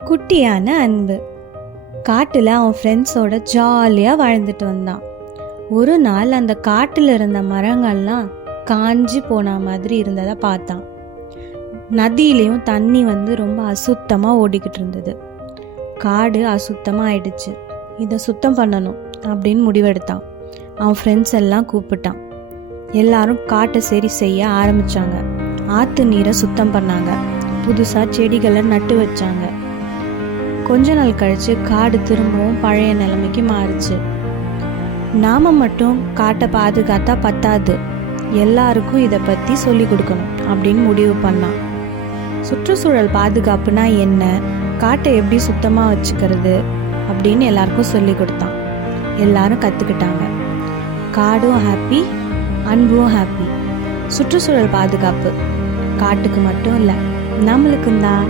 குட்டியான அன்பு. காட்டில் அவன் ஃப்ரெண்ட்ஸோட ஜாலியாக வாழ்ந்துட்டு வந்தான். ஒரு நாள் அந்த காட்டில் இருந்த மரங்கள்லாம் காஞ்சி போன மாதிரி இருந்ததை பார்த்தான். நதியிலையும் தண்ணி ரொம்ப அசுத்தமாக ஓடிக்கிட்டு இருந்தது. காடு அசுத்தமாக ஆயிடுச்சு. இதை சுத்தம் பண்ணணும் அப்படின்னு முடிவெடுத்தான். அவன் ஃப்ரெண்ட்ஸ் எல்லாம் கூப்பிட்டான். எல்லாரும் காட்டை சரி செய்ய ஆரம்பித்தாங்க. ஆற்று நீரை சுத்தம் பண்ணாங்க. புதுசாக செடிகளை நட்டு வச்சாங்க. கொஞ்ச நாள் கழித்து காடு திரும்பவும் பழைய நிலைமைக்கு மாறுச்சு. நாம் மட்டும் காட்டை பாதுகாத்தா பத்தாது, எல்லாருக்கும் இதை பற்றி சொல்லி கொடுக்கணும் அப்படின்னு முடிவு பண்ணான். சுற்றுச்சூழல் பாதுகாப்புனா என்ன, காட்டை எப்படி சுத்தமாக வச்சுக்கிறது அப்படின்னு எல்லாருக்கும் சொல்லி கொடுத்தான். எல்லாரும் கற்றுக்கிட்டாங்க. காடும் ஹாப்பி, அன்பும் ஹாப்பி. சுற்றுச்சூழல் பாதுகாப்பு காட்டுக்கு மட்டும் இல்லை, நம்மளுக்கும் தான்.